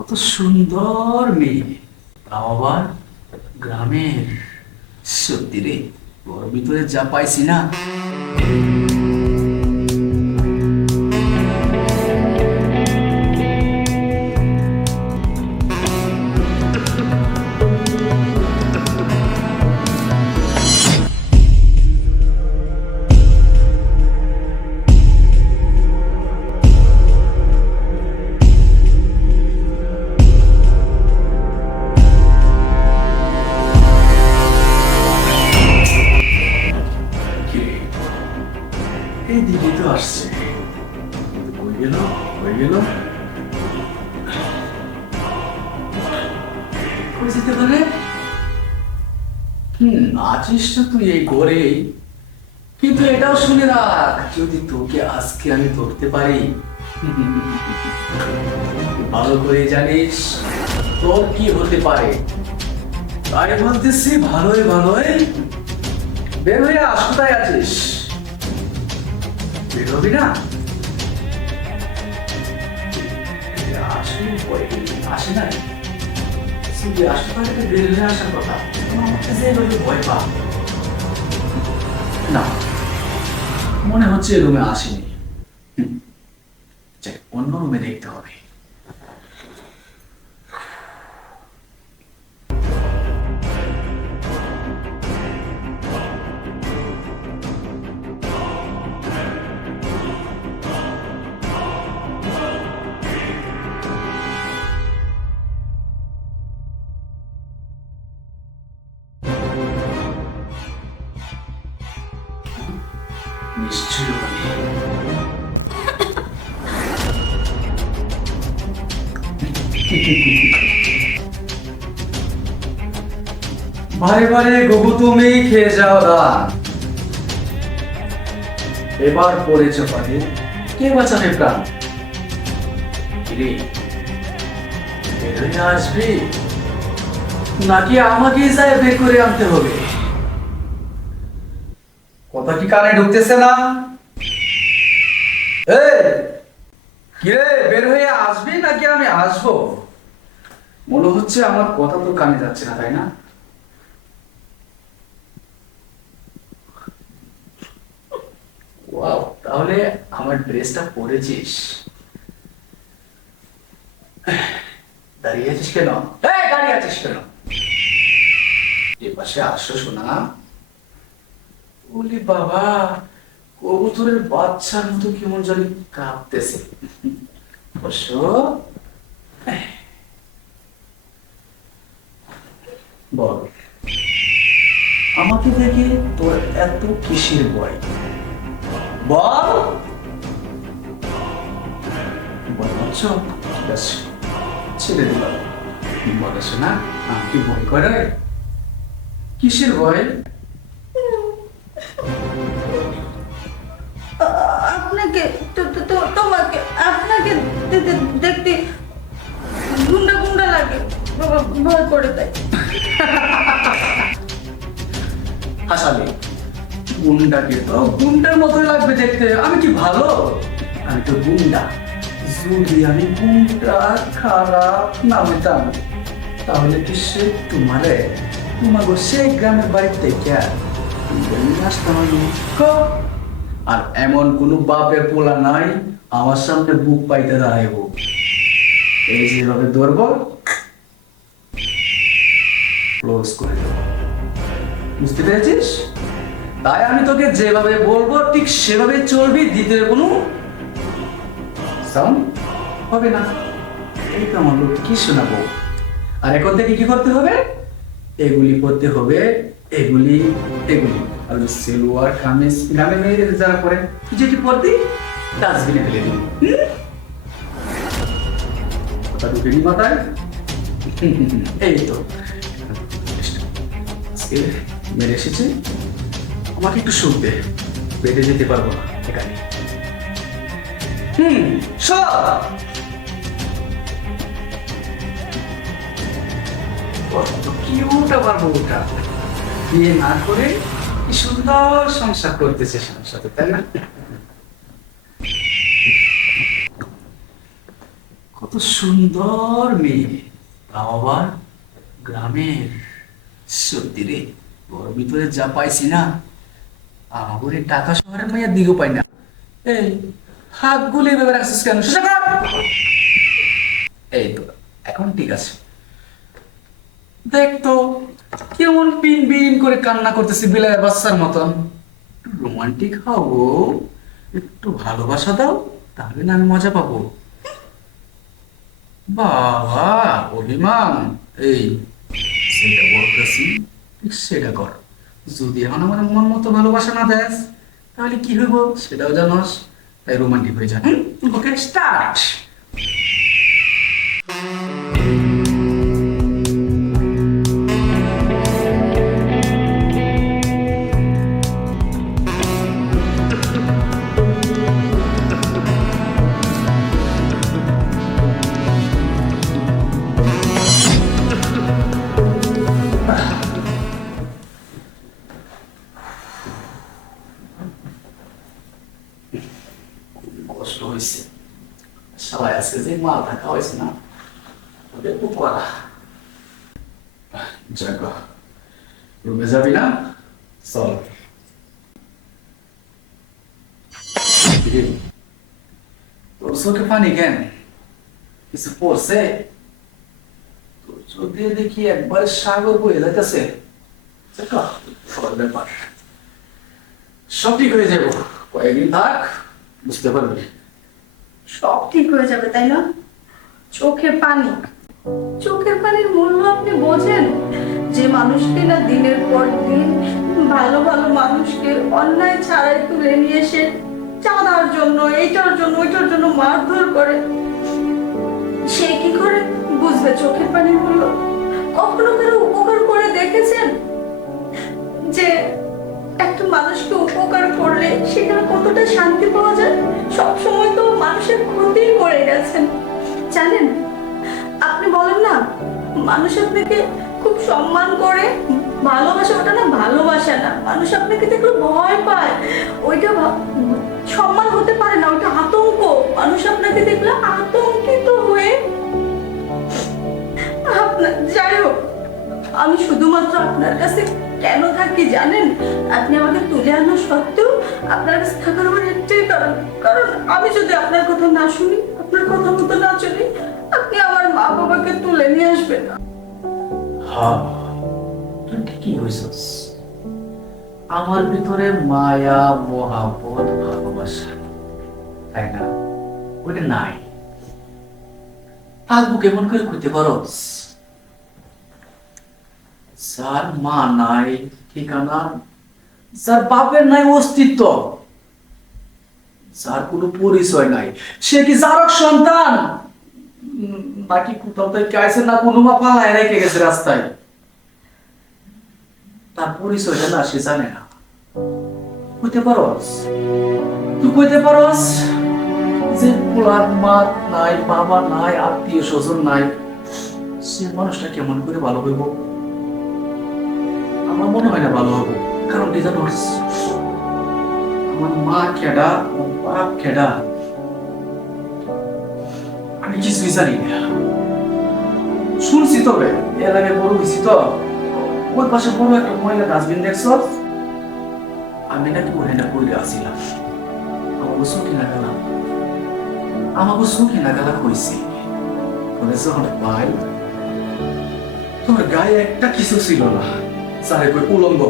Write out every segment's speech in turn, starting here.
কত সুন্দর মেয়ে, তাও আবার গ্রামের। সত্যি রে, ওর ভিতরে যা পাইছি না। কিরে, এইদিকে তো আসছে, কিন্তু কই গেল কই গেল? কই যেতে পারে? আছিস তো তুই এই ঘরেই, কিন্তু এটাও শুনে রাখ, যদি তোকে আজকে আমি ধরতে পারি, ভালো করে জানিস তোর কি হতে পারে। তাই বলতেছি, ভালোই ভালোই বের হয়ে আস। কোথায় আছিস? বের হবি না? আসলে আসে না, শুধু আসতে পারে বের হয়ে আসার কথা। আমাকে যে এভাবে ভয় পা না, মনে হচ্ছে রুমে আসেনি। যাক, অন্য রুমে দেখতে হবে। নিশ্চয়ই হবে। বারে বারে গবু তুমি খেয়ে যাও দান, এবার পড়েছ পারে, কে বাঁচাবে প্রাণ? কিরে, বেরোয় আসবি নাকি আমাকে যায় বের করে আনতে হবে? কথা কি কানে ঢুকতেছে না? এই, কিরে, বের হয়ে আসবি নাকি আমি আসবো? মনে হচ্ছে আমার কথা তো কানে যাচ্ছে না, তাই না? ওয়াও, তাহলে আমার ড্রেসটা পরেছিস। দাঁড়িয়ে আছিস কেন? এই, দাঁড়িয়ে আছিস কেন? এ পাশে আসো শোনা। ওলি বাবা, কবুতরের বাচ্চার মতো কেমন জানি কাঁপতেছে। বসো। বল, আমাকে দেখে তোর এত কিসের ভয়? বল। বলছ? ঠিক আছে, ছেড়ে দিলাম। বলেছ না আমাকে ভয় করে? কিসের ভয়? আপনাকে তোমাকে আপনাকে দেখতে গুন্ডা গুন্ডা লাগে, ভয় করে তাই। হাসালে, গুন্ডাকে তো গুন্ডার মতোই লাগবে দেখতে। আমি কি ভালো? আমি তো গুন্ডা। যদি আমি গুন্ডা খারাপ না হইতাম, তাহলে কি সে তোমাকে সেই গ্রামের বাড়িতে নিয়ে আসতাম আমি? আর এমন কোন বাপের পোলা নাই আমার সামনে বুক পাইতে দাঁড়াইব। এই যেভাবে ধরবো, ক্লোজ করে দেবো। বুঝতে পেরেছিস? তাই আমি তোকে যেভাবে বলবো ঠিক সেভাবে চলবি, দ্বিতীয় কোনো সাউন্ড হবে না। এই তো আমার লোক, কি শোনাবো? আর এখন থেকে কি করতে হবে? এগুলি করতে হবে, এগুলি এগুলি। আর সেলোয়ার কামিজ গ্রামে মেয়েদের যারা পরে, যেটি পরতি ডাস্টবিনে ফেলে দিবি। কথা ঢুকেনি মাথায়? এই তো আজকে মেরে এসেছে, আমাকে একটু সুখ দে, বেঁধে যেতে পারবো না এখানে। সব কত কিউট আবার বউটা, বিয়ে না করে কি সুন্দর সংসার করতেছে আমার সাথে, তাই না? কত কত সুন্দর মেয়ে, তাও আবার গ্রামের। সত্যি রে, ওর ভিতরে যা পাইছি না, আমার এই টাকা শহরের মেয়ের দিকেও পাই না। এই হাত গুলিয়ে ভেবে রাখছিস কেন? সোজা কর। এই তো এখন ঠিক আছে। দেখ তো কেমন পিন পিন করে কান্না করতেছি বিলায়ের বাচ্চার মতন। একটু রোমান্টিক হও গো, একটু ভালোবাসা দাও, তাহলে না আমি মজা পাবো। বাবা অভিমান, এই সেটা বলতেছি ঠিক সেটা কর। যদি এখন আমার মন মতো ভালোবাসা না দেস তাহলে কি হইব সেটাও জানোস, তাই রোমান্টিক হয়ে যা। Okay start. কষ্ট হয়েছে, সবাই আজকে যে মাল থাকা হয়েছে না, ওদের খুব করা। যাক, রুমে যাবি না? চল। তোর চোখে পানি কেন? কিছু পড়ছে? তোর চোখ দিয়ে দেখি একবার সাগর বয়ে যাইতেছে। ব্যাপার, সব ঠিক হয়ে যাবো, কয়েকদিন থাক, বুঝতে পারবি। সব ঠিক হয়ে যাবে তাই না? চোখের পানি, চোখের পানির মূল্য আপনি বোঝেন? যে মানুষকে না দিনের পর দিন ভালো ভালো মানুষকে অন্যায় ছাড়াই তুলে নিয়ে এসে চাঁদার জন্য, এইটার জন্য, ওইটার জন্য মারধর করে, সে কি করে বুঝবে চোখের পানির মূল্য? কখনো কারো উপকার করে দেখেছেন যে একটা মানুষকে উপকার করলে সেখানে কতটা শান্তি পাওয়া যায়? সবসময় তো মানুষের ক্ষতি করে গেছেন, জানেন? আপনি বলেন না মানুষ আপনাকে খুব সম্মান করে, ভালোবাসা, ওটা না ভালোবাসা না, মানুষ আপনাকে দেখলে ভয় পায়, ওইটা সম্মান হতে পারে না, ওইটা আতঙ্ক। মানুষ আপনাকে দেখলে আতঙ্কিত হয়ে আপনার, যাই হোক, আমি শুধুমাত্র আপনার কাছে কেন থাকি জানেন? আপনি আমাকে তুলে আনা সত্ত্বেও আপনার কাছে থাকার আমার একটাই কারণ, কারণ আমি যদি আপনার কথা না শুনি, আপনার কথা মতো না চলি, আপনি আমার মা বাবাকে তুলে নিয়ে আসবেন না। হ্যাঁ, তুই ঠিকই হয়েছিস। আমার ভিতরে মায়া, মহাব্বত, ভালোবাসা, তাই না? ওইটা নাই। থাকবো কেমন করে করতে পারস? যার মা নাই ঠিকানা, যার বাপের নাই অস্তিত্ব, যার কোনো পরিচয় নাই, সে কি যারক সন্তান নাকি কোথাও থেকে আইসে, না কোনো মা পালায় রেখে গেছে রাস্তায়? তার পরিচয়টা না সে জানে না। কইতে পারস? তুই কইতে পারস যে পোলার মা নাই, বাবা নাই, আত্মীয় স্বজন নাই, সে মানুষটা কেমন করে ভালো হইব? আমার মনে হয় না ভালো হবো। কারণ কি জানোস, আমার মা কেডা, আমার বাপ কেডা, আমি কিছুই জানি না। শুনছি তবে এর আগে বড় হয়েছি তো, ওই পাশে বড় একটা ময়লা ডাস্টবিন দেখছ, আমি নাকি ওখানে পড়ে আসছিলাম, আমাকে চোখে না গেলাম, আমাকে চোখে না গেলা কইছি। বলে যখন ভাই তোমার গায়ে একটা কিছু ছিল না, সারে কই উলঙ্গ,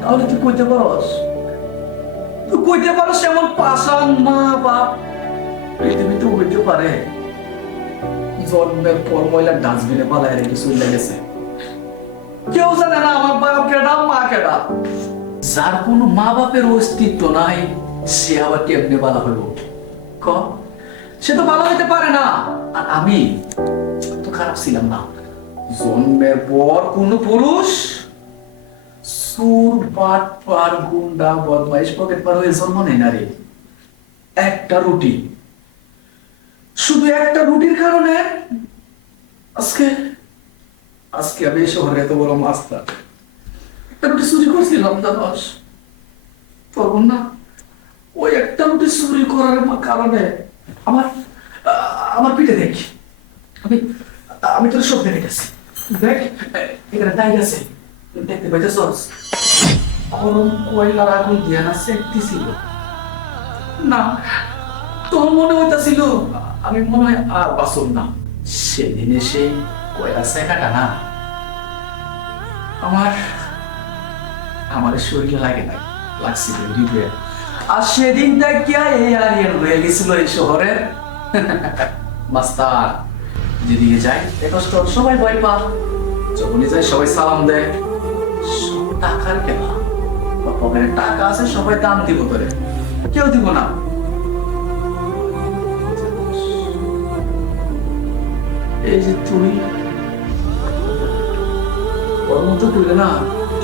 তাহলে তুই কইতে পারস? তুই কইতে পারস এমন পাষাণ মা বাপ পৃথিবীতে হইতে পারে? জন্মের পর ময়লা ডাস্টবিনে পালায় রেখে চলে গেছে, কেউ জানে না আমার বাপ কেডা, মা কেডা। যার কোনো মা বাপের অস্তিত্ব নাই, সে আবার কেমনে ভালো হইব? ক, সে তো ভালো হইতে পারে না। আর আমি তো খারাপ ছিলাম না। জন্মের পর কোন পুরুষ সুর, পাট পার, গুন্ডা, বদমাইশ, পকেট পার হয়ে জন্ম নেয় না রে। একটা রুটি, শুধু একটা রুটির কারণে আজকে আজকে আমি এই শহরে এত বড় মাস্টার। একটা রুটি চুরি করছিলাম জানোস? তখন না ওই একটা রুটি চুরি করার কারণে আমার আমার পিঠে দেখ। আমি আমি তোর সব দেখে গেছি। দেখ, এখানে দাগ আছে, দেখতে পাইতেছস? গরম কয়লার আগুন দিয়ে না সেকতেছিল। না, তোর মনে হইতাছিল আমি মনে হয় আর বাসন না। সেদিনে সেই কয়লা সেকাটা না আমার আমার শরীরে লাগে নাই, লাগছিল হৃদয়ে। আর সেদিন দেখিয়া এই আরিয়ান হয়ে গেছিল এই শহরে। মাস্টার যেদিকে যাই একষ্ট সবাই ভয় পা, যখনই যাই সবাই সালাম দেয়। সব টাকার খেলা, পকেটে টাকা আছে সবাই দাম দিব তোরে, কেউ দিব না। এই যে তুই ওর মতো করলে না,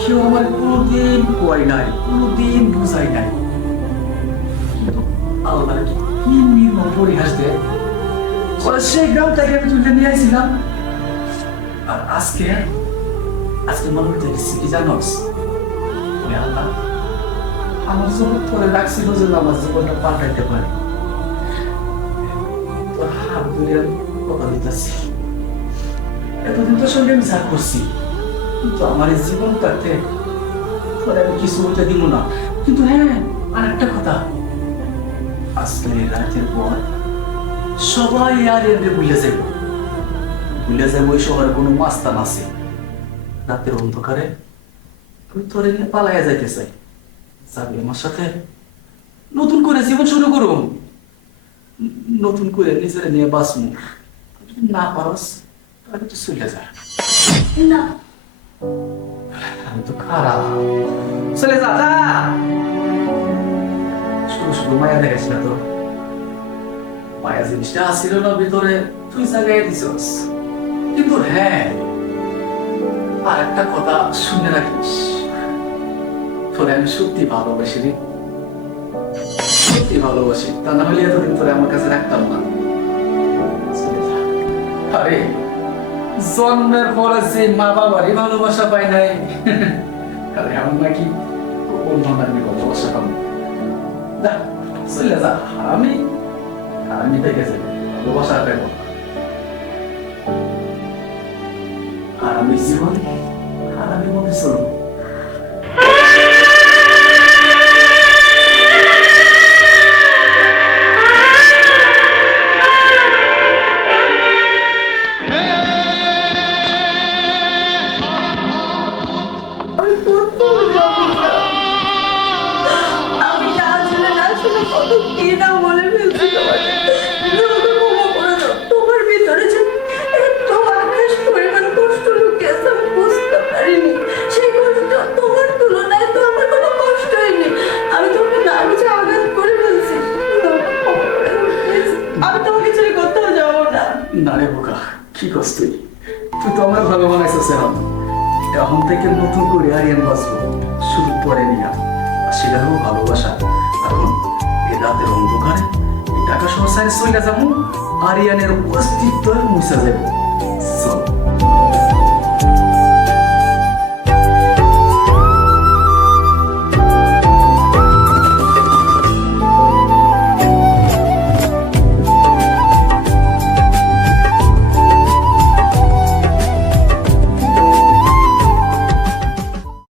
কেউ আমার কোনোদিন কয় নাই, কোনোদিন বুঝাই নাই। কিন্তু আল্লাহ কি নির্মম পরিহাস দেয়। ওরা সেই গ্রাম থেকে আমি তুলে নিয়ে আসছিলাম, আর আজকে আজকে মনে হতে গেছি কি জানোস? ওরে আল্লাহ, আমার জন্য তোরে রাখছিল যে আমার জীবনটা পাল্টাইতে পারে। তোর হাত ধরে আমি কথা দিতেছি, এতদিন তোর সঙ্গে আমি যা করছি, কিন্তু আমার এই জীবন কাটতে তোরে আমি কিছু বলতে দিব না। কিন্তু হ্যাঁ, আর একটা কথা, আজকে রাতের পর সবাই আর এমনি ভুলে যাবে, ভুলে যাবে ওই শহরে কোনো মাস্তান আছে। রাতের অন্ধকারে আমি তোরে নিয়ে পালাইয়া যাইতে চাই, যাবি আমার সাথে, নতুন করে জীবন শুরু করুম, নতুন করে নিজের নিয়ে বাঁচমু। যদি না পারস তাহলে তো চলে যা। না, আমি তো খারাপ, চলে যা যা। শুধু শুধু মায়া দেখাস না তো, মায়া জিনিসটা আসছিল না ভিতরে, তুই জায়গায় দিছস। কিন্তু হ্যাঁ, আর একটা কথা শুনে রাখিস, তোরে আমি সত্যি ভালোবাসি রে, সত্যি ভালোবাসি। তা না হলে এতদিন তোরে আমার কাছে রাখতাম না। আরে জন্মের পরে যে মা বাবারই ভালোবাসা পাই নাই, আরে আমি নাকি অন্য নাকি ভালোবাসা পাবো? যা চলে যা, আমি দেখে যাই ভালোবাসা পেব। আর আমি জীবন আর আমি মনে চলবো। আমি কোথাও যাবো না। আমি না আসলে না শুনে কত কি না বলে ফেলছি তোমাকে। আমাকে ক্ষমা করে দাও। তোমার ভিতরে যে এত আকাশ পরিমাণ কষ্ট লুকিয়ে আছে আমি বুঝতে পারিনি। সেই কষ্ট তোমার তুলনায় তো আমার কোনো কষ্টই নেই। আমি তোমাকে না বুঝে আঘাত করে ফেলছি। আমাকে ক্ষমা করে দাও, please। আমি তোমাকে ছেড়ে কোথাও যাবো না। না রে বোকা, কি করছ তুই? তুই তো আমার ভালো বানাইছিস। এখন থেকে নতুন করে আরিয়ান বাঁচবো, শুধু পরে নিয়া। আর সেটা হলো ভালোবাসা। এখন এই রাতের অন্ধকারে এই টাকা সহ সাইড চলে যাবো, আরিয়ানের অস্তিত্ব মুছে যাবো। চল।